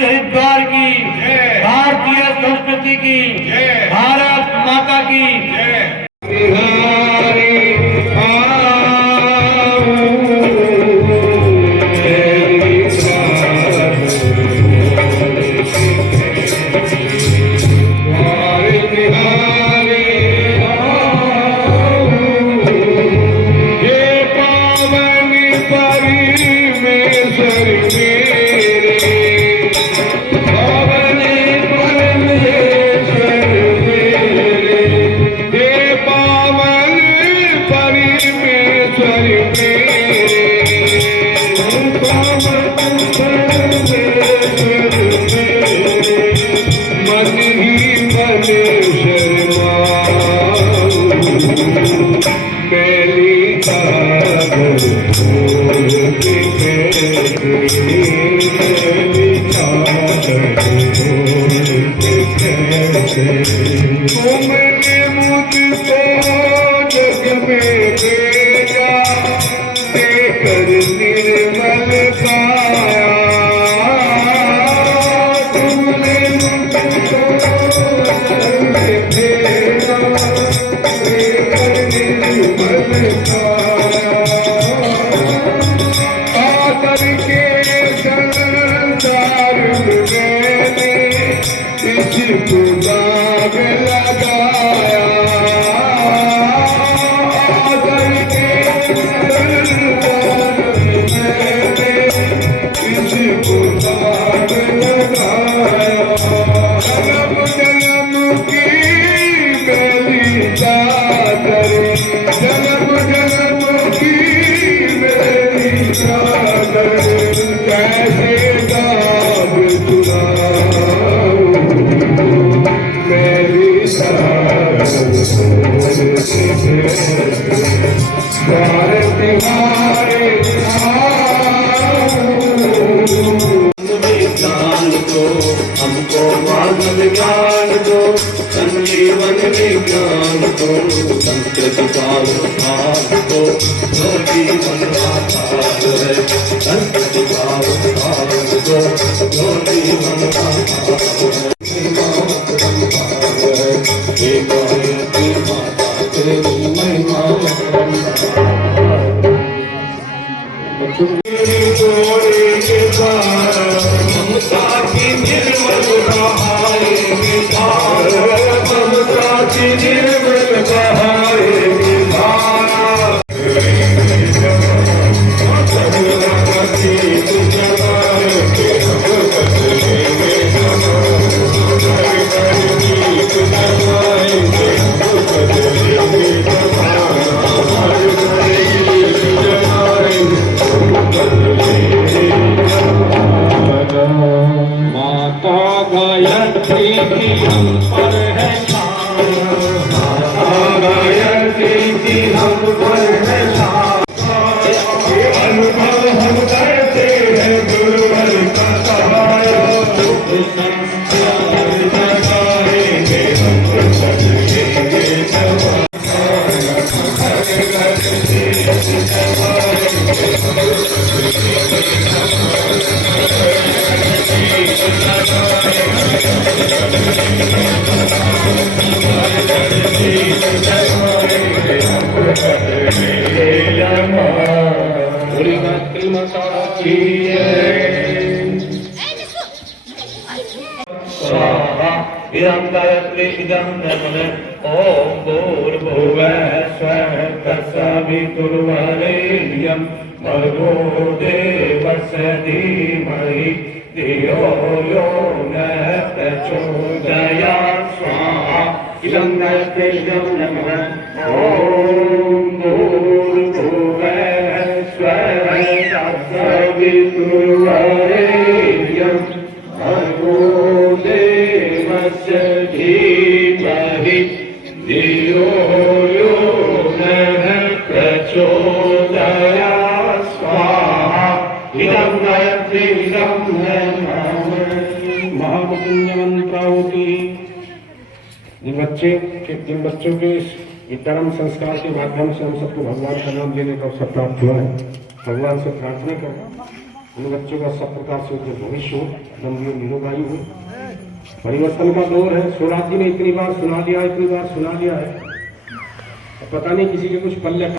हरिद्वार की, भारतीय संस्कृति की, भारत माता की। हमको मानव ज्ञान दो, संजीवन विज्ञान दो, संस्कृत का उद्धार दो, जो जीवन आधार है। संस्कृत का उद्धार दो, जो जीवन आधार है। माता तेरी महिमा ममता की निर्मल बहाएगी धारा, ममता की निर्मल बहाएगी धारा। इदं गायत्री इदं ब्रह्म ओम भूर्भुवः स्वः तत्सवितुर्वरेण्यं भर्गो देवस्य धीमहि धियो यो नः प्रचोदयात् स्वाहा। इदं गायत्री इदं ब्रह्म ओम भूर्भुवः स्वः तत्सवितुर्वरेण्यं भर्गो धीमहि धियो यो नः प्रचोदयात् स्वाहा। इदं गायत्री इदं महापुण्यमंत्रावती। जिन बच्चों के वितरण संस्कार के माध्यम से हम सबको भगवान का नाम लेने का अवसर प्राप्त हुआ है, भगवान से प्रार्थना करें उन बच्चों का सब प्रकार से उनके भविष्य हो, लंबी और निरोगायु हो। परिवर्तन का दौर है। शिवराज जी ने इतनी बार सुना दिया है, पता नहीं किसी के कुछ पल्ले